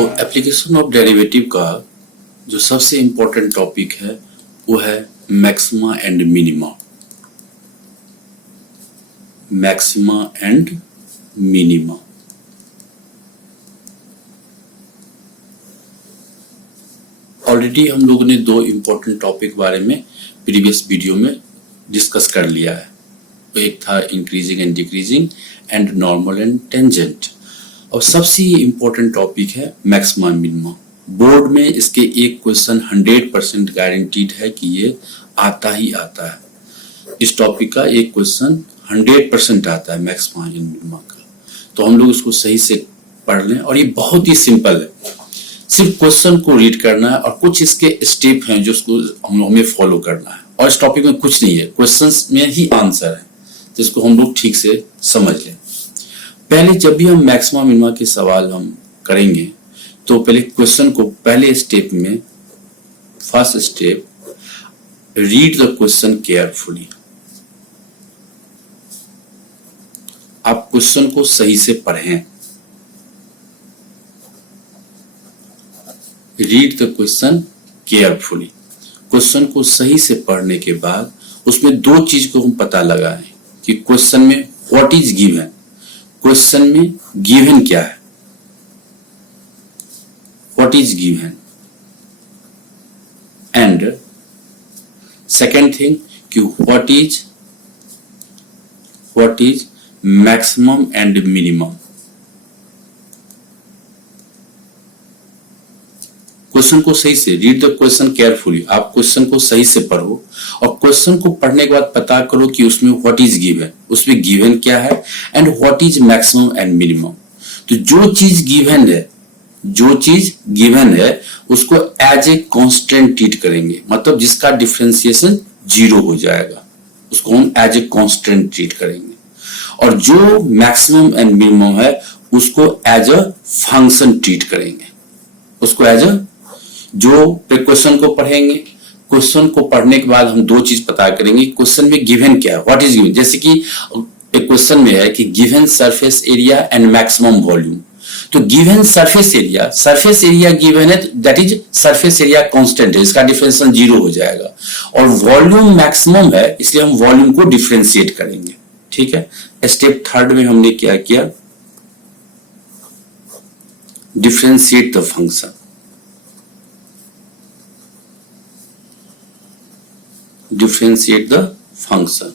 Application of derivative का जो सबसे इम्पोर्टेंट टॉपिक है वो है maxima and minima. Maxima and minima. Already हम लोगों ने दो इम्पोर्टेंट टॉपिक बारे में प्रीवियस वीडियो में डिस्कस कर लिया है। एक था increasing and decreasing and normal and tangent. और सबसे इम्पोर्टेंट टॉपिक है मैक्सिमा मिनिमा। बोर्ड में इसके एक क्वेश्चन 100% गारंटीड है कि ये आता ही आता है। इस टॉपिक का एक क्वेश्चन 100% आता है मैक्सिमा एंड मिनिमा का। तो हम लोग इसको सही से पढ़ लें। और ये बहुत ही सिंपल है, सिर्फ क्वेश्चन को रीड करना है और कुछ इसके स्टेप हैं जो उसको हम लोग हमें फॉलो करना है। और इस टॉपिक में कुछ नहीं है, क्वेश्चंस में ही आंसर है, जिसको हम लोग ठीक से समझ लें। पहले जब भी हम मैक्सिमा मिनिमा के सवाल हम करेंगे तो पहले क्वेश्चन को पहले स्टेप में first step read the question carefully. आप क्वेश्चन को सही से पढ़ें। Read the question carefully. Question को सही से पढ़ने के बाद उसमें दो चीज को हम पता लगाएं कि क्वेश्चन में व्हाट इज गिवन। क्वेश्चन में गिवन क्या है, what is given. And second thing कि what is maximum and minimum. Question को सही से रीड द क्वेश्चन केयरफुली। आप क्वेश्चन को सही से पढ़ो और क्वेश्चन को पढ़ने के बाद पता करो कि उसमें व्हाट इज गिवन, उसमें गिवन क्या है and what is maximum and minimum. तो जो चीज गिवन है उसको एज ए कांस्टेंट ट्रीट करेंगे, मतलब जिसका डिफरेंशिएशन 0 हो जाएगा उसको हम एज ए कांस्टेंट ट्रीट करेंगे। और जो मैक्सिमम एंड मिनिमम है उसको एज अ फंक्शन ट्रीट करेंगे। उसको एज अ जो क्वेश्चन को पढ़ेंगे, क्वेश्चन को पढ़ने के बाद हम दो चीज पता करेंगे, क्वेश्चन में गिवन क्या है, व्हाट इज गिवन। जैसे कि एक क्वेश्चन में है कि given surface area and maximum volume. तो गिवन सरफेस एरिया गिवन है, that is surface area constant है, इसका डिफरेंशिएशन 0 हो जाएगा। और वॉल्यूम मैक्सिमम है, इसलिए हम वॉल्यूम को डिफरेंशिएट करेंगे। ठीक है। स्टेप थर्ड में हमने क्या किया, differentiate the function. Differentiate the function.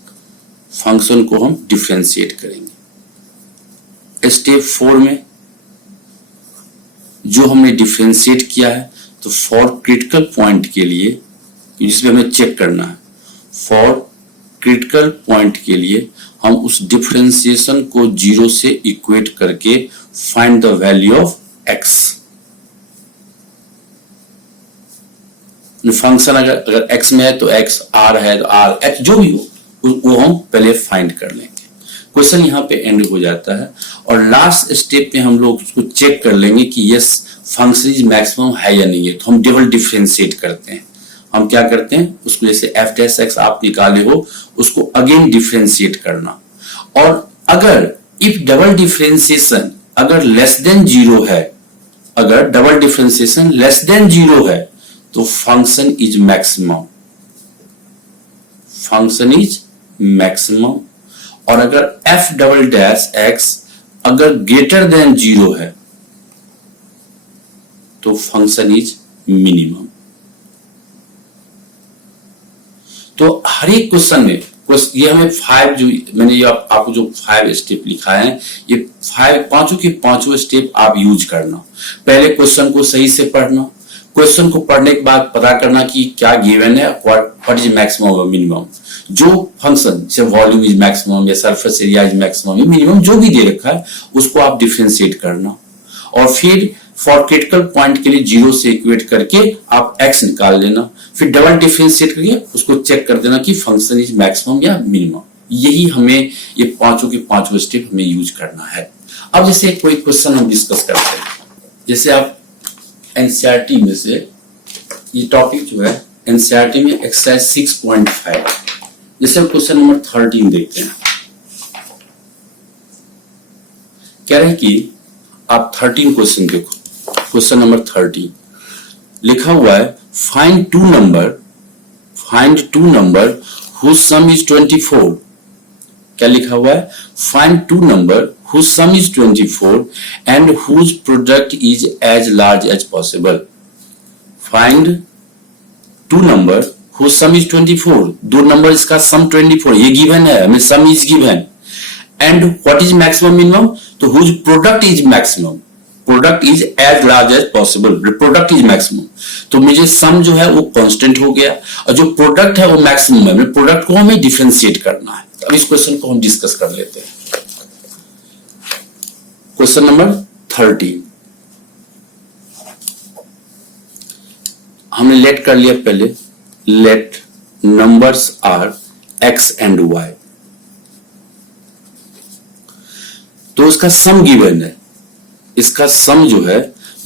Function को हम डिफरेंशिएट करेंगे। स्टेप 4 में जो हमने डिफरेंशिएट किया है, तो फॉर क्रिटिकल पॉइंट के लिए जिसमें हमें चेक करना है, फॉर क्रिटिकल पॉइंट के लिए हम उस डिफरेंशिएशन को 0 से इक्वेट करके find the value of x। Function अगर x में है तो x, r है तो r, h जो भी हो वो हम पहले फाइंड कर लेंगे। क्वेश्चन यहाँ पे एंड हो जाता है। और लास्ट स्टेप में हम लोग उसको चेक कर लेंगे कि यस फंक्शन इज मैक्सिमम है या नहीं है। तो हम डबल डिफरेंशिएट करते हैं। हम क्या करते हैं, उसको जैसे f' आप निकाले हो उसको अगेन डिफरेंशिएट करना। और अगर इफ डबल डिफरेंशिएशन अगर लेस देन 0 है, अगर डबल डिफरेंशिएशन लेस देन 0 है तो function is maximum. Function is maximum. और अगर f'(x) अगर ग्रेटर देन 0 है तो फंक्शन इज मिनिमम। तो हर एक क्वेश्चन में ये हमें 5 जो मैंने ये आपको जो 5 स्टेप लिखा है, ये 5 पांचों के पांचों स्टेप आप यूज करना। पहले क्वेश्चन को सही से पढ़ना, क्वेश्चन को पढ़ने के बाद पता करना कि क्या गिवन है, व्हाट इज मैक्सिमम और मिनिमम। जो फंक्शन जैसे वॉल्यूम इज मैक्सिमम या सरफेस एरिया इज मैक्सिमम या मिनिमम जो भी दे रखा है उसको आप डिफरेंशिएट करना। और फिर फॉर क्रिटिकल पॉइंट के लिए 0 से इक्वेट करके आप x निकाल लेना। फिर डबल डिफरेंशिएट करके उसको चेक कर देना कि फंक्शन इज मैक्सिमम या मिनिमम। यही हमें ये पांचों के पांचों स्टेप हमें यूज करना है। अब जैसे कोई क्वेश्चन हम डिस्कस करते हैं, जैसे आप एनसीईआरटी में से ये टॉपिक जो है एनसीईआरटी में एक्सरसाइज 6.5, जैसे क्वेश्चन नंबर 13 देखते हैं। कह रहे हैं कि आप 13 क्वेश्चन देखो। क्वेश्चन नंबर 30 लिखा हुआ है find two number whose sum is 24. क्या लिखा हुआ है? Find two number whose sum is 24 and whose product is as large as possible. Find two number whose sum is 24. दो नंबर इसका सम 24 ये गिवन है, हमें sum is given. And what is maximum minimum? तो whose product is maximum. Product is as large as possible. Product is maximum. तो मुझे सम जो है वो कांस्टेंट हो गया और जो प्रोडक्ट है वो मैक्सिमम है. प्रोडक्ट को हमें डिफरेंशिएट करना है. अब इस क्वेश्चन को हम डिस्कस कर लेते हैं. क्वेश्चन नंबर 30 हमने लेट कर लिया पहले. Let numbers are x and y. तो उसका सम गिवन है. इसका सम जो है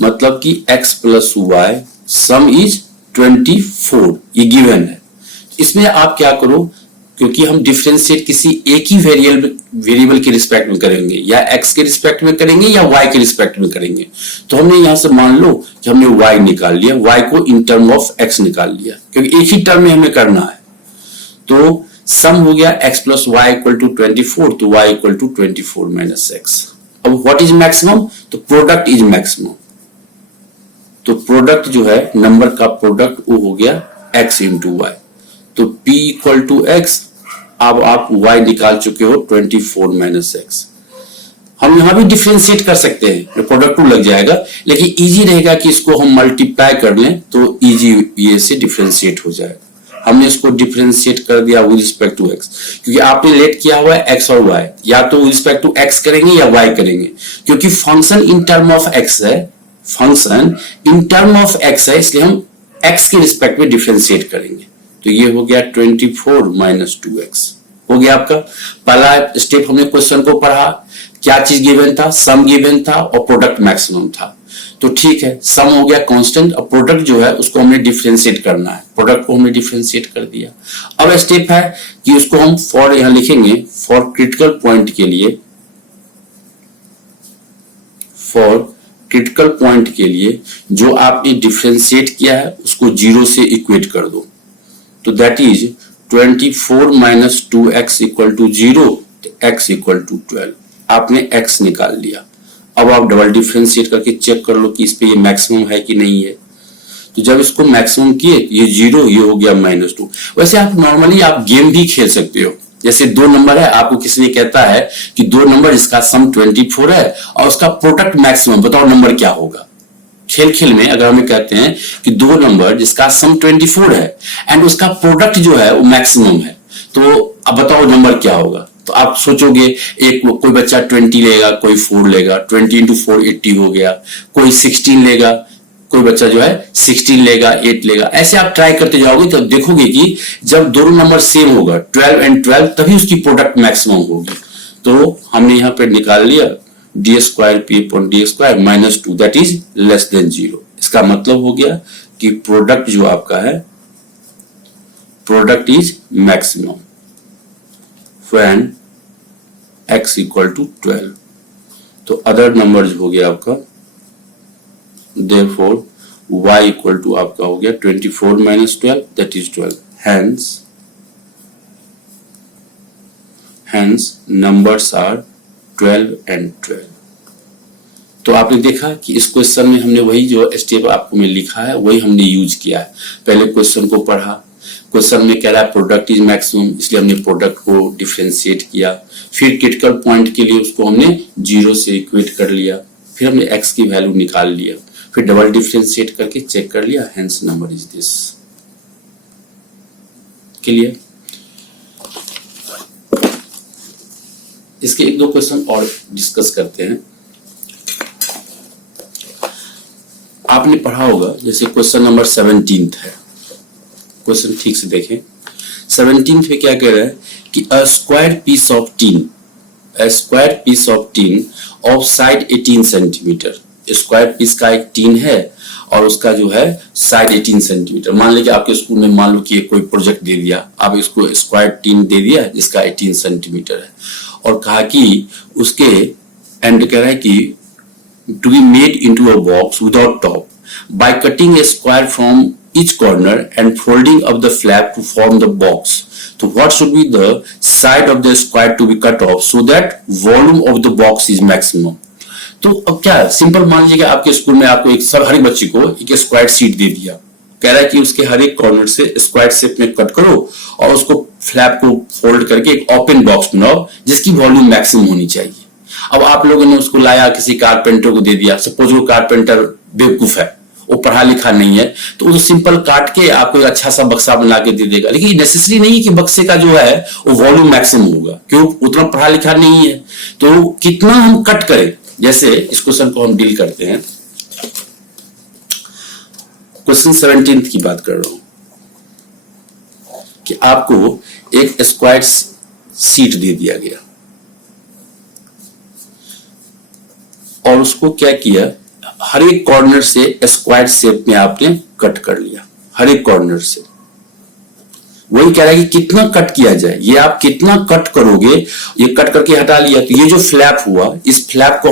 मतलब कि x plus y sum is 24 ये गिवन है. इसमें आप क्या करो, क्योंकि हम डिफरेंशिएट किसी एक ही वेरिएबल के रिस्पेक्ट में करेंगे, या x के रिस्पेक्ट में करेंगे या y के रिस्पेक्ट में करेंगे. तो हमने यहां से मान लो कि हमने y निकाल लिया, y को इन टर्म ऑफ x निकाल लिया, क्योंकि एक ही टर्म में हमें करना है. तो सम हो गया x plus y equal to 24, तो y equal to 24 minus x. अब व्हाट इज मैक्सिमम? तो प्रोडक्ट इज मैक्सिमम. तो प्रोडक्ट जो है नंबर का प्रोडक्ट वो हो गया x इंटू वाई. तो p इक्वल टू एक्स. अब आप y निकाल चुके हो 24 माइनस एक्स. हम यहां भी डिफरेंशिएट कर सकते हैं, प्रोडक्ट 2 लग जाएगा, लेकिन इजी रहेगा कि इसको हम मल्टीप्लाई कर लें तो इजी ये से डिफरेंशिएट हो जाएगा. हमने इसको डिफरेंशिएट कर दिया विद रिस्पेक्ट टू एक्स, क्योंकि आपने लेट किया हुआ है एक्स और वाई. या तो विद रिस्पेक्ट टू एक्स करेंगे या वाई करेंगे, क्योंकि function in term of x है. Function in term of x है, इसलिए हम एक्स के रिस्पेक्ट में डिफरेंशिएट करेंगे. तो ये हो गया 24 माइनस 2x हो गया आपका. पहला स्टेप हमने क्वेश्चन को पढ़ा. क्या चीज गिवन था? सम गिवन था और प्रोडक्ट मैक्सिमम था. तो ठीक है, सम हो गया कांस्टेंट और प्रोडक्ट जो है उसको हमने डिफरेंशिएट करना है. प्रोडक्ट को हमने डिफरेंशिएट कर दिया. अब स्टेप है कि उसको हम फॉर यहां लिखेंगे फॉर क्रिटिकल पॉइंट के लिए. फॉर क्रिटिकल पॉइंट के लिए जो आपने डिफरेंशिएट किया है उसको 0 से इक्वेट कर दो. तो that is 24 minus 2x equal to 0, x equal to 12. आपने x निकाल लिया. अब आप डबल डिफरेंशिएट करके चेक कर लो कि इस पे ये मैक्सिमम है कि नहीं है. तो जब इसको मैक्सिमम किए ये 0, ये हो गया -2. वैसे आप नॉर्मली आप गेम भी खेल सकते हो. जैसे 2 नंबर है, आपको किसी ने कहता है कि 2 नंबर इसका सम 24 है और उसका प्रोडक्ट मैक्सिमम बताओ नंबर क्या होगा. खेल में अगर हमें कहते हैं कि 2 नंबर जिसका सम 24 है एंड उसका प्रोडक्ट जो है वो मैक्सिमम है, तो अब बताओ नंबर क्या होगा. तो आप सोचोगे एक कोई बच्चा 20 लेगा, कोई 4 लेगा. 20 इंटू 4 80 हो गया. कोई 16 लेगा, कोई बच्चा जो है 16 लेगा, 8 लेगा. ऐसे आप ट्राई करते जाओगे तो देखोगे कि जब दोनों नंबर सेम होगा 12 एंड 12 तभी उसकी प्रोडक्ट मैक्सिमम होगी. तो हमने यहाँ पे निकाल लिया D square P upon D square -2 that is less than 0. इसका मतलब हो गया कि प्रोडक्ट जो आपका है product is maximum when x equal to 12. तो अदर नंबर हो गया आपका, therefore y इक्वल टू आपका हो गया 24 minus 12 that is 12. hence numbers are 12 and 12. तो आपने देखा कि इस क्वेश्चन में हमने वही जो स्टेप आपको में लिखा है वही हमने यूज किया है. पहले क्वेश्चन को पढ़ा. क्वेश्चन में कह रहा है प्रोडक्ट इज मैक्सिमम, इसलिए हमने प्रोडक्ट को डिफरेंशिएट किया. फिर क्रिटिकल पॉइंट के लिए उसको हमने 0 से इक्वेट कर लिया. फिर हमने x की वैल्यू निकाल लिया. फिर डबल डिफरेंशिएट करके चेक कर लिया. Hence number is this. Clear? इसके 1-2 क्वेश्चन और डिस्कस करते हैं. आपने पढ़ा होगा जैसे क्वेश्चन नंबर 17 है. क्वेश्चन ठीक से देखें. 17 में क्या कह रहा है कि a square piece of tin of side 18 centimetre. Square piece का एक टीन है और उसका जो है साइड 18 सेंटीमीटर. मान लीजिए आपके स्कूल में मान लो कि कोई प्रोजेक्ट दे दिया, आप इसको स्क्वायर टीन दे दिया जिसका 18 सेंटीमीटर है और कहा कि उसके एंड कह रहा है कि to be made into a box without top by cutting a square from each corner and folding up the flap to form the box. So what should be the side of the square to be cut off so that volume of the box is maximum? तो अब क्या simple मान लीजिए कि आपके school में आपको हर एक बच्चे को एक स्क्वायर शीट दे दिया, कह रहा है कि उसके हर एक कॉर्नर से स्क्वायर शेप में कट करो और उसको फ्लैप को फोल्ड करके एक ओपन बॉक्स बनाओ जिसकी वॉल्यूम मैक्सिमम होनी चाहिए। अब आप लोगों ने उसको लाया किसी कारपेंटर को दे दिया, सपोज वो कारपेंटर बेवकूफ है, वो पढ़ा लिखा नहीं है, तो वो सिंपल काट के आपको एक अच्छा सा बक्सा बना के दे देगा, लेकिन नेसेसरी नहीं कि बक्से का जो है वो वॉल्यूम मैक्सिमम होगा, क्यों उतना पढ़ा लिखा नहीं है। तो कितना हम कट करें, जैसे इस क्वेश्चन को हम डील करते हैं, क्वेश्चन 17 की बात कर रहा हूं कि आपको एक स्क्वायर शीट दे दिया गया और उसको क्या किया, हर एक कॉर्नर से स्क्वायर शेप में आपने कट कर लिया, हर एक कॉर्नर से। वही कह रहा है कि कितना कट किया जाए, ये आप कितना कट करोगे, ये कट करके हटा लिया तो ये जो फ्लैप हुआ, इस फ्लैप को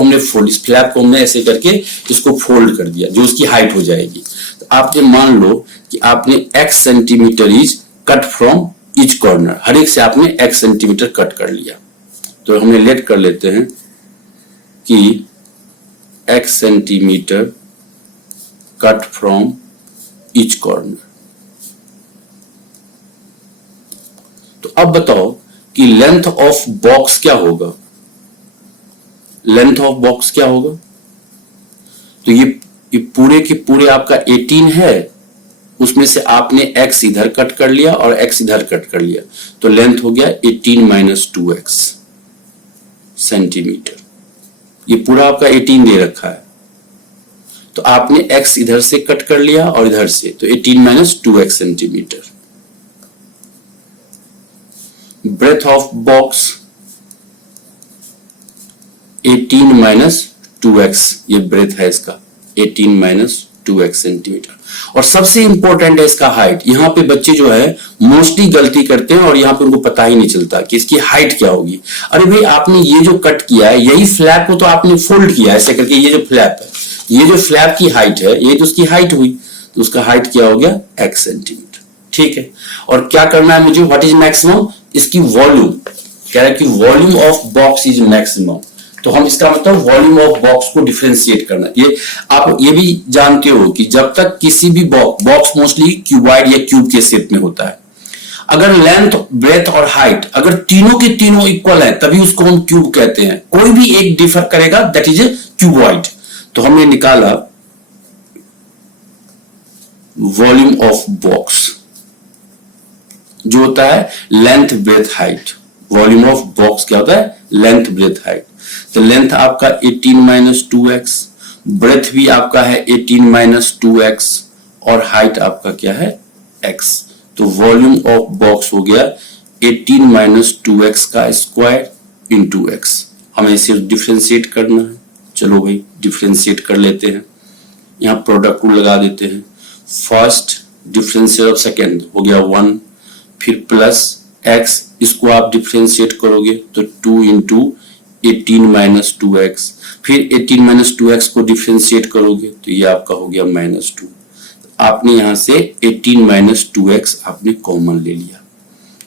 हमने ऐसे करके इसको फोल्ड कर दिया जो उसकी हाइट हो जाएगी। तो आपने मान लो कि आपने x centimetre is cut from each corner, हर एक से आपने x सेंटीमीटर कट कर लिया। तो हमने लेट कर लेते हैं कि x centimetre cut from each corner. तो अब बताओ कि लेंथ ऑफ बॉक्स क्या होगा, लेंथ ऑफ बॉक्स क्या होगा। तो ये पूरे के पूरे आपका 18 है, उसमें से आपने x इधर कट कर लिया और x इधर कट कर लिया, तो लेंथ हो गया 18 माइनस 2x सेंटीमीटर। ये पूरा आपका 18 दे रखा है, तो आपने x इधर से कट कर लिया और इधर से, तो 18 minus 2x centimetre. Breadth of box 18 minus 2x, ये ब्रेथ है इसका 18 माइनस 2x सेंटीमीटर। और सबसे इंपॉर्टेंट है इसका हाइट। यहां पे बच्चे जो है मोस्टली गलती करते हैं और यहां पे उनको पता ही नहीं चलता कि इसकी हाइट क्या होगी। अरे भाई आपने ये जो कट किया है, यही फ्लैप को तो आपने फोल्ड किया ऐसे करके, ये जो फ्लैप है, ये जो फ्लैप की हाइट है, ये तो उसकी हाइट हुई, तो उसका हाइट क्या हो गया x सेंटीमीटर। ठीक है, और क्या करना है मुझे, व्हाट इज मैक्सिमम, इसकी वॉल्यूम, कह रहा है कि volume of box is maximum. तो हम इसका मतलब वॉल्यूम ऑफ बॉक्स को डिफरेंशिएट करना। ये आप ये भी जानते हो कि जब तक किसी भी बॉक्स मोस्टली क्यूबॉइड या क्यूब के शेप में होता है, अगर लेंथ, ब्रेथ और हाइट अगर तीनों के तीनों इक्वल है तभी उसको हम क्यूब कहते हैं। कोई भी एक डिफर करेगा दैट इज ए क्यूबॉइड। तो हमने निकाला वॉल्यूम ऑफ बॉक्स जो होता है length breadth height. Volume of box क्या होता है, लेंथ ब्रेथ हाइट। तो लेंथ आपका 18 माइनस 2x, ब्रेथ भी आपका है 18 माइनस 2x और हाइट आपका क्या है x। तो वॉल्यूम ऑफ बॉक्स हो गया 18 माइनस 2x का स्क्वायर इंटू x। हमें इसे डिफरेंशिएट करना है, चलो भाई डिफरेंशिएट कर लेते हैं। यहाँ प्रोडक्ट को लगा देते हैं, फर्स्ट डिफरेंशियल ऑफ सेकेंड हो गया 1, फिर प्लस x, इसको आप डिफरेंशिएट करोगे तो 2 इंटू 18 माइनस 2x, फिर 18 माइनस 2x को डिफरेंशिएट करोगे तो ये आपका हो गया माइनस 2। आपने यहां से 18 माइनस 2x आपने कॉमन ले लिया,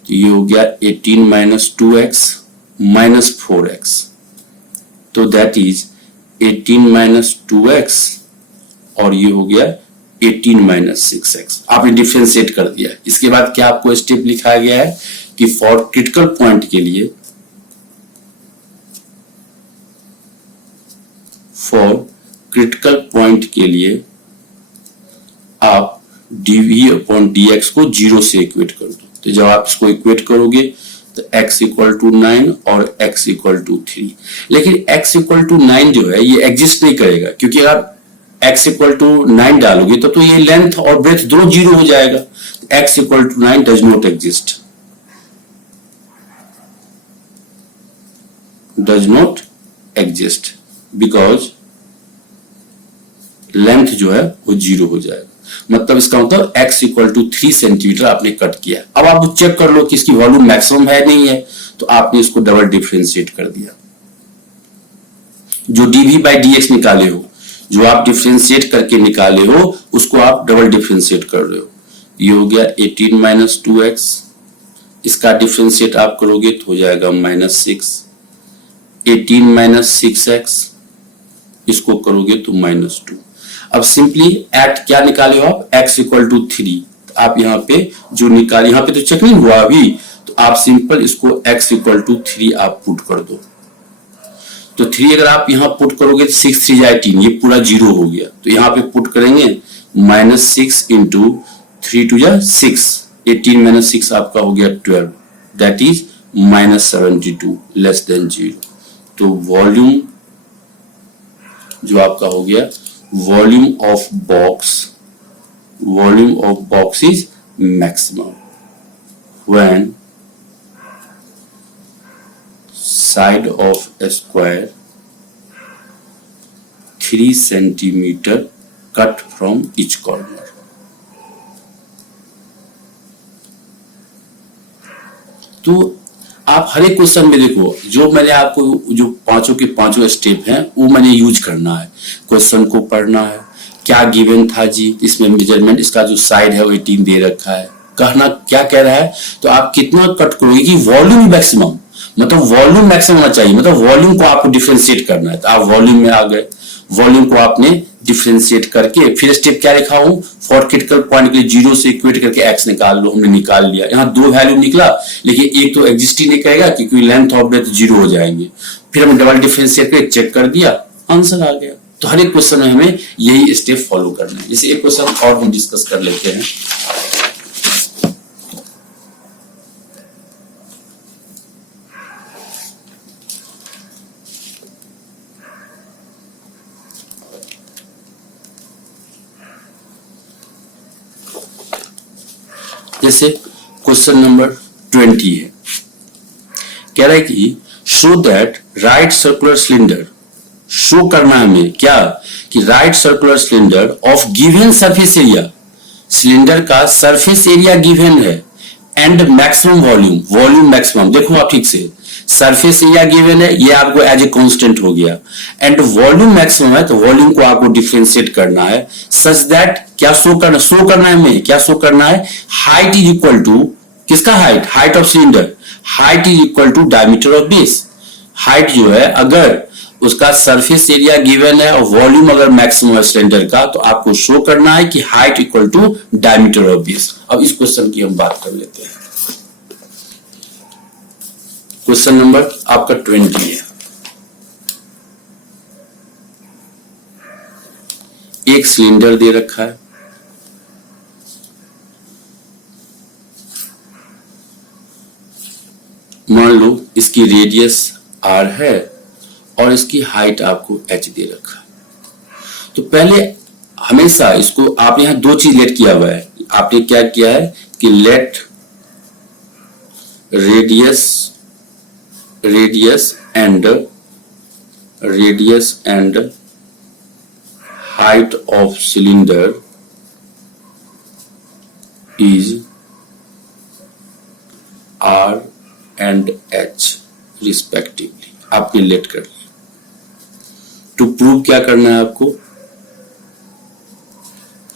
तो ये हो गया 18 माइनस 2x माइनस 4x, तो दैट इज 18 माइनस 2x और ये हो गया 18 माइनस 6x। आपने डिफरेंशिएट कर दिया। इसके बाद क्या आपको स्टेप लिखाया गया है कि फॉर क्रिटिकल पॉइंट के लिए, फॉर क्रिटिकल पॉइंट के लिए आप dv अपॉन dx को 0 से इक्वेट कर दो। तो जब आप इसको इक्वेट करोगे तो x इक्वल टू 9 और x इक्वल टू 3। लेकिन x इक्वल टू 9 जो है ये एग्जिस्ट नहीं करेगा, क्योंकि अगर x इक्वल टू 9 डालोगे तो ये लेंथ और ब्रेथ दोनों 0 हो जाएगा। x equal to 9 does not exist, does not exist because length जो है वो 0 हो जाएगा। मतलब इसका मतलब x इक्वल टू 3 सेंटीमीटर आपने कट किया। अब आप चेक कर लो कि इसकी वॉल्यूम मैक्सिमम है नहीं है, तो आपने इसको डबल डिफरेंशिएट कर दिया। जो dv बाई dx निकाले हो, जो आप डिफ्रेंशिएट करके निकाले हो, उसको आप डबल डिफ्रेंशिएट कर रहे हो। ये हो गया 18 माइनस 2x, इसका डिफ्रेंशिएट आप करोगे तो हो जाएगा -6। 18 माइनस 6x, इसको करोगे तो -2। अब सिंपली एट क्या निकाले हो आप, x इक्वल टू 3। आप यहाँ पे जो निकाले, यहाँ पे तो चेक नहीं हुआ अभी, तो आप सिंपल इसको x इक्वल टू 3 आप पुट कर दो। तो 3 अगर आप यहाँ पुट करोगे तो 6 3 जाए 18, ये पूरा 0 हो गया। तो यहाँ पे पुट करेंगे -6 इंटू 3 2 जा 6, 18 माइनस 6 आपका हो गया 12, दैट इज -72 लेस देन 0। तो वॉल्यूम जो आपका हो गया, volume of box is maximum when side of a square 3 centimeter cut from each corner। तो आप हर एक क्वेश्चन में देखो, जो मैंने आपको जो पांचों के पांचों स्टेप हैं वो मैंने यूज करना है। क्वेश्चन को पढ़ना है, क्या गिवन था जी, इसमें मेजरमेंट इसका जो साइड है वो 18 दे रखा है, कहना क्या कह रहा है, तो आप कितना कट करोगे कि वॉल्यूम मैक्सिमम, मतलब वॉल्यूम मैक्सिमम होना चाहिए, मतलब वॉल्यूम को आपको डिफरेंशिएट करना है। तो आप वॉल्यूम में आ गए, वॉल्यूम को आपने डिफरेंशिएट करके फिर स्टेप क्या लिखा हूं, फॉर क्रिटिकल पॉइंट के लिए 0 से इक्वेट करके x निकाल लो। हमने निकाल लिया, यहाँ 2 वैल्यू निकला, लेकिन एक तो एग्जिस्ट ही नहीं करेगा क्योंकि लेंथ ऑफ ब्रेथ 0 हो जाएंगे। फिर हमने डबल डिफरेंशिएट करके चेक कर दिया, आंसर आ गया। तो हर एक क्वेश्चन में हमें यही स्टेप फॉलो करना है। जैसे एक क्वेश्चन और हम डिस्कस कर लेते हैं। जैसे क्वेश्चन नंबर 20 है, कह रहा है कि show that right circular cylinder, show करना है हमें क्या कि right circular cylinder of given surface area, cylinder का सरफेस एरिया गिवन है, and maximum volume, volume maximum, देखो आप ठीक से, सरफेस एरिया गिवन है, ये आपको एज ए कांस्टेंट हो गया, एंड वॉल्यूम मैक्सिमम है, तो वॉल्यूम को आपको डिफरेंशिएट करना है सच दैट, क्या शो करना है हमें, क्या शो करना है, हाइट इज इक्वल टू, किसका height, height of cylinder, height is equal to diameter of base. Height जो है अगर उसका सरफेस एरिया गिवन है और वॉल्यूम अगर मैक्सिमम है सिलेंडर का, तो आपको शो करना है कि height equal to diameter of base. अब इस क्वेश्चन की हम बात कर लेते हैं। क्वेश्चन नंबर आपका 20 है। एक सिलेंडर दे रखा है, मान लो इसकी रेडियस r है और इसकी हाइट आपको h दे रखा है। तो पहले हमेशा इसको आपने यहां 2 चीज लेट किया हुआ है। आपने क्या किया है कि late radius and height of cylinder is r and h respectively, आपने लेट कर लिया। टू प्रूव क्या करना है आपको,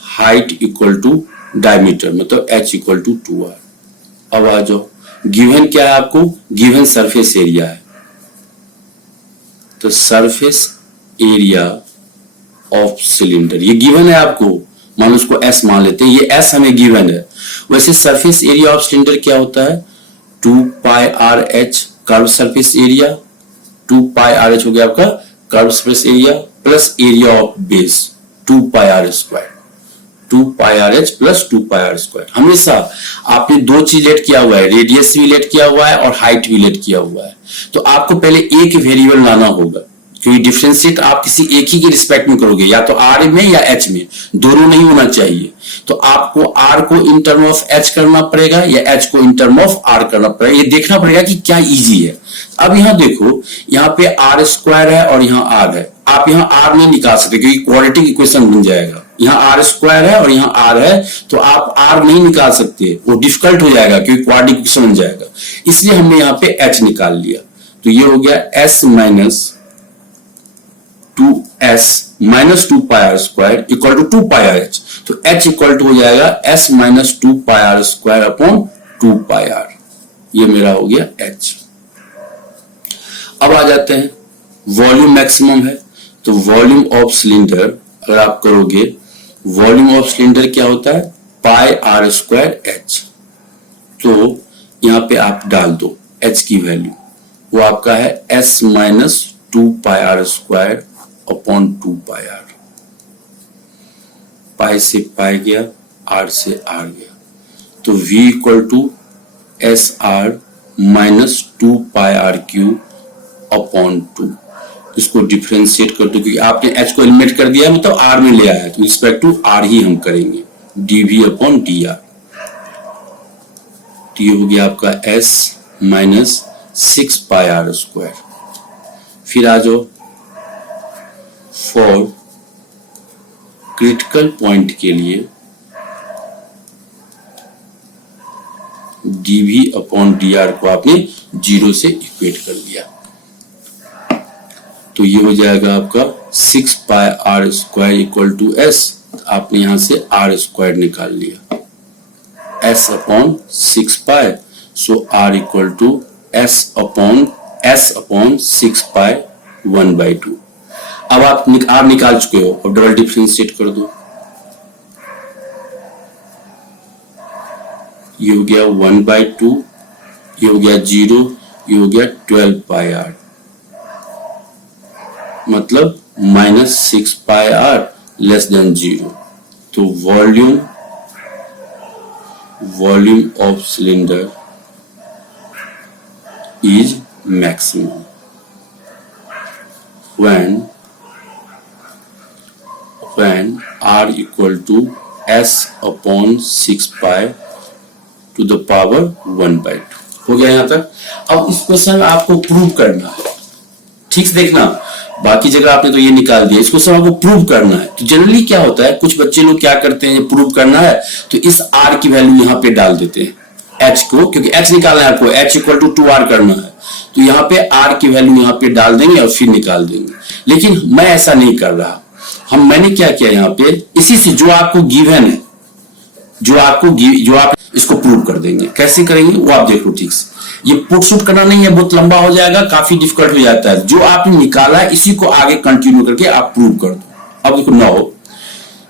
हाइट इक्वल टू डायमीटर, मतलब h इक्वल टू 2r। अब आ जाओ, गिवन क्या है आपको, गिवन सरफेस एरिया है, तो सरफेस एरिया ऑफ सिलेंडर ये गिवन है आपको, मान लो उसको s मान लेते हैं, ये s हमें गिवन है। वैसे सरफेस एरिया ऑफ सिलेंडर क्या होता है, 2 pi r h curve surface area, 2 pi r h हो गया आपका curve surface area, plus area of base 2 pi r square, 2 pi r h plus 2 pi r square. हमेशा आपने 2 चीज लेट किया हुआ है, रेडियस भी लेट किया हुआ है और हाइट भी लेट किया हुआ है। तो आपको पहले एक वेरिएबल लाना होगा, क्योंकि डिफरेंशिएट आप किसी एक ही के रिस्पेक्ट में करोगे, या तो r में या h में, दोनों नहीं होना चाहिए। तो आपको r को इन टर्म ऑफ h करना पड़ेगा या h को इन टर्म ऑफ r करना पड़ेगा, ये देखना पड़ेगा कि क्या इजी है। अब यहाँ देखो, यहाँ पे r स्क्वायर है और यहाँ r है, आप यहाँ r नहीं निकाल सकते क्योंकि क्वाड्रेटिक इक्वेशन बन जाएगा। यहाँ r स्क्वायर है और यहाँ r है, तो आप r नहीं निकाल सकते, वो डिफिकल्ट हो जाएगा क्योंकि क्वाड्रेटिक इक्वेशन बन जाएगा। इसलिए हमने यहाँ पे h निकाल लिया, तो ये हो गया s minus 2s minus 2 pi r square equal to 2 pi r h. तो h इक्वल टू हो जाएगा s minus 2 pi r square upon 2 pi r. ये मेरा हो गया h। अब आ जाते हैं वॉल्यूम मैक्सिमम है, तो वॉल्यूम ऑफ सिलेंडर अगर आप करोगे, वॉल्यूम ऑफ सिलेंडर क्या होता है पाई आर स्क्वायर एच। तो यहां पे आप डाल दो h की वैल्यू, वो आपका है s minus 2 pi r square upon 2 pi r. Pi से पाई गया, आर से आर गया, तो v equal to s r minus 2 pi r cube upon 2। इसको डिफरेंशिएट कर दो, क्योंकि आपने h को एलिमिनेट कर दिया है, मतलब r में ले आया है, तो रिस्पेक्ट टू r ही हम करेंगे, dv अपॉन dr। तो ये हो गया आपका s minus 6 pi r square. फिर आ जाओ फॉर क्रिटिकल पॉइंट के लिए dv अपॉन dr को आपने 0 से इक्वेट कर दिया, तो ये हो जाएगा आपका 6 pi r square equal to s. आपने यहां से आर स्क्वायर निकाल लिया, s upon 6 pi, so r equal to s upon 6 pi 1/2। अब आप निकाल चुके हो, और डबल डिफरेंशिएट कर दो, ये हो गया 1/2, ये हो गया 0, ये हो गया 12 पाई आर, मतलब minus 6 pi r less than 0। तो volume of cylinder is maximum when r equal to s upon 6 pi to the power 1/2। हो गया यहां तक। अब इस क्वेश्चन में आपको प्रूव करना है, ठीक से देखना, बाकी जगह आपने तो ये निकाल दिया, इसको सब आपको प्रूव करना है। तो जनरली क्या होता है, कुछ बच्चे लोग क्या करते हैं, प्रूव करना है तो इस r की वैल्यू यहां पे डाल देते हैं h को, क्योंकि h निकालना है आपको, h इक्वल टू 2r करना है, तो यहाँ पे r की वैल्यू यहाँ पे डाल देंगे और फिर निकाल देंगे। लेकिन मैं ऐसा नहीं कर रहा, मैंने क्या किया यहाँ पे, इसी से जो आपको गिवन है, जो आप इसको प्रूव कर देंगे। कैसे करेंगे वो आप देख लो ठीक से, ये पुट शूट करना नहीं है, बहुत लंबा हो जाएगा, काफी डिफिकल्ट हो जाता है। जो आपने निकाला है इसी को आगे कंटिन्यू करके आप प्रूव कर दो। अब देखो ना हो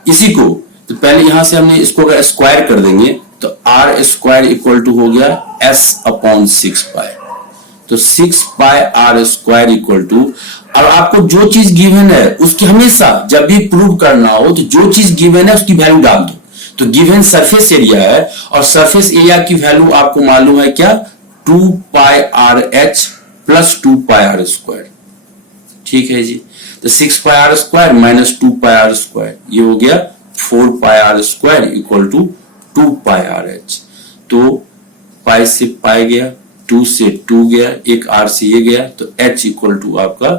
इसी को, तो पहले यहां से हमने इसको अगर स्क्वायर कर देंगे तो आर स्क्वायर इक्वल टू हो गया एस अपॉन 6 पाई, तो 6 pi r square equal to, अब आपको जो चीज गिवन है उसकी हमेशा जब भी प्रूव करना हो तो जो चीज गिवन है उसकी वैल्यू डाल दो। तो गिवन सरफेस एरिया है, और सरफेस एरिया की वैल्यू आपको मालूम है क्या, 2 pi r h plus 2 pi r square. ठीक है जी, तो 6 pi r square minus 2 pi r square, ये हो गया 4 pi r square equal to 2 pi r h. तो पाई से पाई गया, 2 से 2 गया, एक आर से ये गया, तो h इक्वल टू आपका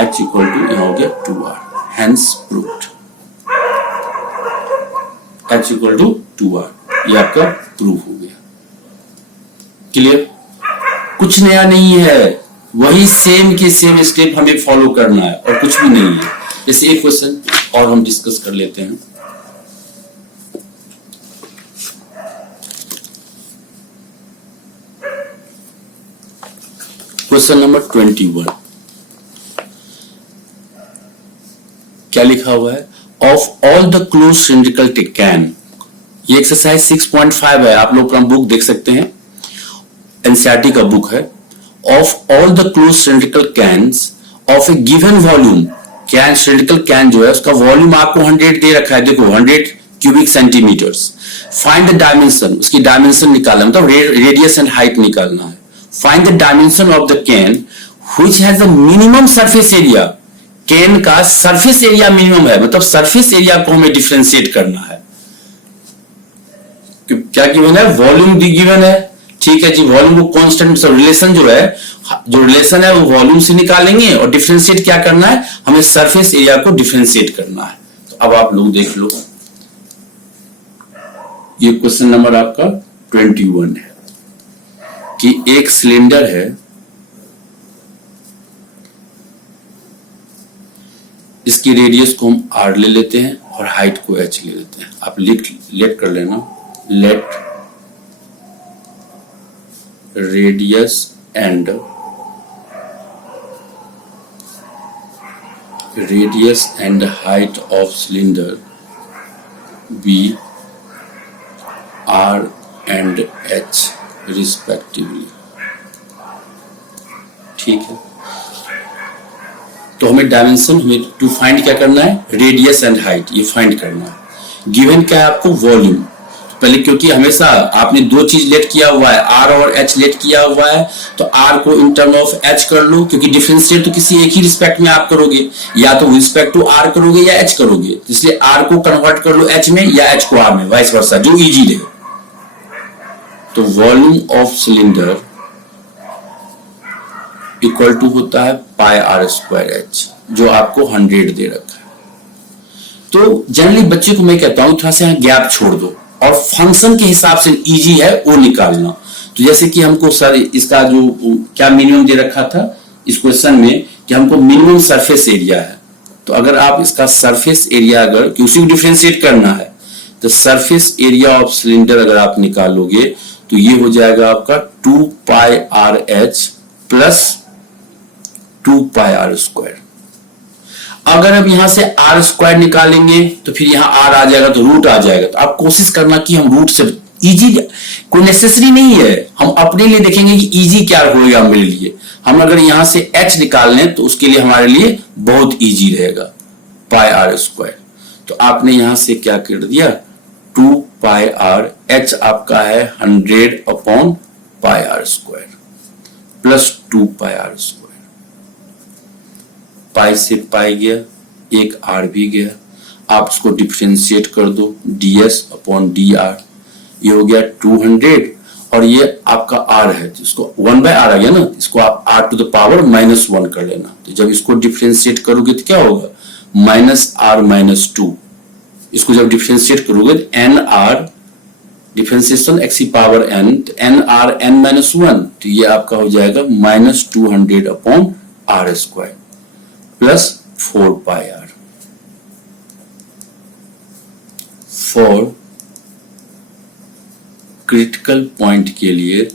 h इक्वल टू यहां हो गया 2r, hence proved. h equal to 2r, ये आपका प्रूफ हो गया। क्लियर, कुछ नया नहीं है, वही सेम के सेम स्टेप हमें फॉलो करना है और कुछ भी नहीं है। जैसे एक क्वेश्चन और हम डिस्कस कर लेते हैं। क्वेश्चन नंबर 21 क्या लिखा हुआ है, of all the close cylindrical can. ये एक्सरसाइज 6.5 है, आप लोग का बुक देख सकते हैं, एनसीईआरटी का बुक है। Of all the close cylindrical cans of A given volume, can cylindrical can जो है उसका वॉल्यूम आपको 100 दे रखा है, देखो 100 cubic centimetres. Find the dimension, उसकी डायमेंशन निकालना, मतलब रेडियस एंड हाइट निकालना है। Find the dimension of the can which has the minimum surface area, can का सरफेस एरिया मिनिमम है, मतलब सरफेस एरिया को हमें डिफरेंशिएट करना है। क्या गिवन है, वॉल्यूम गिवन है, ठीक है जी, वॉल्यूम को कांस्टेंट, मतलब रिलेशन जो रिलेशन है वो वॉल्यूम से निकालेंगे, और डिफरेंशिएट क्या करना है, हमें सरफेस एरिया को डिफरेंशिएट करना है। तो अब आप लोग देख लो, ये क्वेश्चन नंबर आपका 21 है कि एक सिलेंडर है इसकी रेडियस को हम r ले लेते हैं और हाइट को h ले लेते हैं। आप लेट कर लेना, let radius and height of cylinder be r and h रिस्पेक्टिवली। ठीक है, तो हमें डायमेंशन, हमें टू फाइंड क्या करना है, रेडियस एंड हाइट, ये फाइंड करना है। गिवन क्या है आपको, वॉल्यूम। तो पहले क्योंकि हमेशा आपने दो चीज लेट किया हुआ है, r और h लेट किया हुआ है, तो r को इन टर्म ऑफ h कर लो, क्योंकि डिफरेंशिएट तो किसी एक ही रिस्पेक्ट में आप करोगे, या तो रिस्पेक्ट टू r करोगे या h करोगे, इसलिए r को कन्वर्ट कर लो h में या h को r में, वाइस वर्सा, जो इजी रहे। तो volume of cylinder equal to होता है पाई आर स्क्वायर एच, जो आपको 100 दे रखा है। तो जनरली बच्चे को मैं कहता हूं थोड़ा सा गैप छोड़ दो और फंक्शन के हिसाब से इजी है वो निकालना। तो जैसे कि हमको सर इसका जो क्या मिनिमम दे रखा था इस क्वेश्चन में कि हमको मिनिमम सरफेस एरिया है, तो अगर आप इसका सरफेस एरिया अगर कि उसी को डिफरेंशिएट करना है, तो सरफेस एरिया ऑफ सिलेंडर अगर आप निकालोगे तो ये हो जाएगा आपका 2 pi r h plus 2 pi r square. अगर अब यहां से आर स्क्वायर निकालेंगे तो फिर यहां आर आ जाएगा, तो रूट आ जाएगा। तो आप कोशिश करना कि हम रूट से, इजी कोई नेसेसरी नहीं है, हम अपने लिए देखेंगे कि इजी क्या होगा मेरे लिए। हम अगर यहां से h निकाल लें तो उसके लिए हमारे लिए बहुत इजी रहेगा, पाई आर स्क्वायर। तो आपने यहां से क्या कर दिया, 2 पाई आर, h आपका है 100 upon pi r square plus 2 pi r square. Pi से पाई गया, एक आर भी गया, आप इसको डिफरेंशिएट कर दो, ds अपॉन डी आर, ये हो गया 200 और ये आपका r है, तो इसको 1 बाय r आ गया ना, इसको आप r टू द पावर -1 कर लेना। तो जब इसको डिफरेंशिएट करोगे तो क्या होगा, -r-2। इसको जब डिफरेंशिएट करोगे तो nr डिफरेंशिएशन x की पावर n, तो nr n-1, तो ये आपका हो जाएगा -200 upon r square plus 4 pi r। For critical point के लिए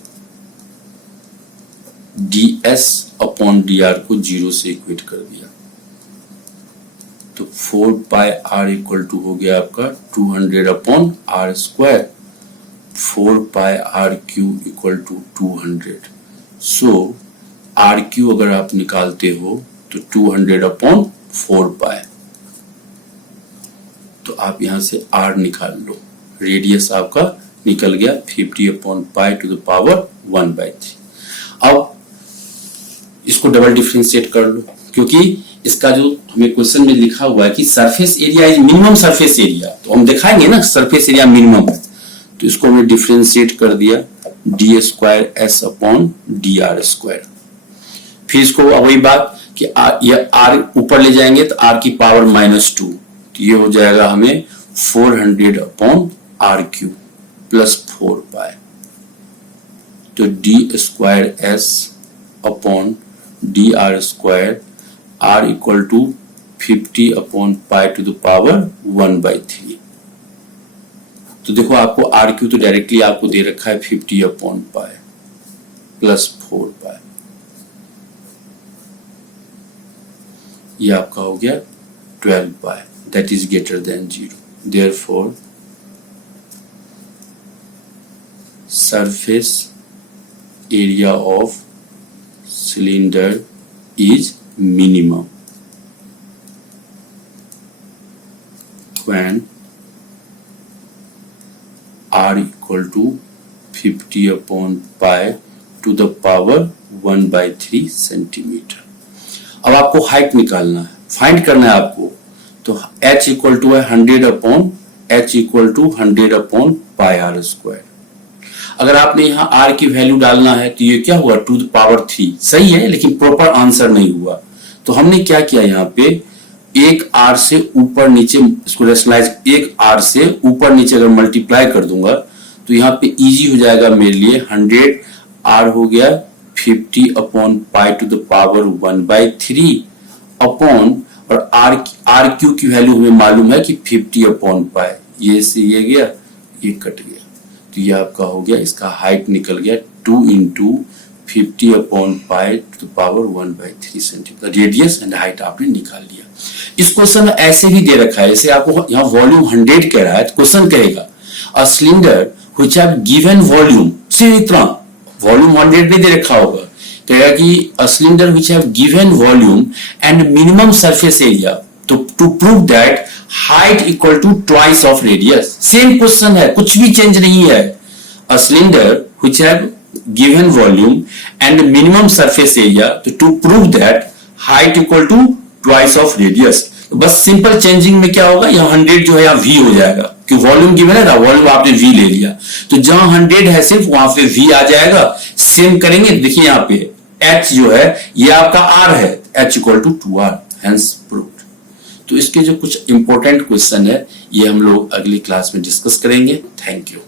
ds अपॉन dr को 0 से इक्वेट कर दिया, तो 4 पाई r इक्वल टू हो गया आपका 200 upon r square, 4 pi r cube equal to 200। So r cube अगर आप निकालते हो तो 200 अपॉन 4 पाई, तो आप यहां से r निकाल लो, रेडियस आपका निकल गया 50 upon pi to the power 1/3। अब इसको डबल डिफरेंशिएट कर लो, क्योंकि इसका जो हमें क्वेश्चन में लिखा हुआ है कि surface area is minimum surface area, तो हम दिखाएंगे ना सरफेस एरिया मिनिमम है, तो इसको हमने डिफरेंशिएट कर दिया D square s upon d r square. फिर इसको वही बात कि ये r ऊपर ले जाएंगे तो r की पावर -2, तो ये हो जाएगा हमें 400 upon r cube plus 4 pi, तो d square s upon d r square r equal to 50 upon pi to the power 1/3। तो देखो आपको r क्यू तो डायरेक्टली आपको दे रखा है 50 अपॉन पाई प्लस 4 पाई, ये आपका हो गया 12 pi, that is greater than 0। Therefore surface area of cylinder is minimum when r equal to 50 upon pi to the power 1/3 centimetre. अब आपको हाइट निकालना है, फाइंड करना है आपको, तो h इक्वल टू है 100 upon h equal to 100 upon pi r square. अगर आपने यहाँ r की वैल्यू डालना है तो ये क्या हुआ, टू द पावर 3, सही है, लेकिन प्रॉपर आंसर नहीं हुआ। तो हमने क्या किया, यहाँ पे एक r से ऊपर नीचे इसको रेशनलाइज, एक r से ऊपर नीचे अगर मल्टीप्लाई कर दूंगा तो यहाँ पे इजी हो जाएगा मेरे लिए। 100 r हो गया 50 upon pi to the power 1/3 upon, और आर क्यू की वैल्यू हमें मालूम है कि 50/पाई, ये से ये गया, ये कट गया, तो ये आपका हो गया, इसका हाइट निकल गया 2 × 50/पाई to the power 1/3 centimetre. Radius and height आपने निकाल लिया। इस क्वेश्चन में ऐसे भी दे रखा है, जैसे आपको यहाँ वॉल्यूम 100 कह रहा है, तो क्वेश्चन कहेगा अ cylinder which have given volume, सिर्फ इतना वॉल्यूम 100 नहीं दे रखा होगा, कहेगा कि a cylinder which have given volume and minimum surface area, तो to prove that height equal to twice of radius. Same question है, कुछ भी चेंज नहीं है। A cylinder which have given volume and minimum surface area, तो to prove that height equal to twice of radius. बस simple changing में क्या होगा, यहाँ 100 जो है यहाँ v हो जाएगा, कि वॉल्यूम गिवन है ना, वॉल्यूम आपने v ले लिया, तो जहां 100 है सिर्फ वहां पे v आ जाएगा। सेम करेंगे, देखिए यहाँ पे h जो है ये आपका r है, h equal to 2r, hence proved. तो इसके जो कुछ इंपॉर्टेंट क्वेश्चन है ये हम लोग अगली क्लास में डिस्कस करेंगे। Thank you.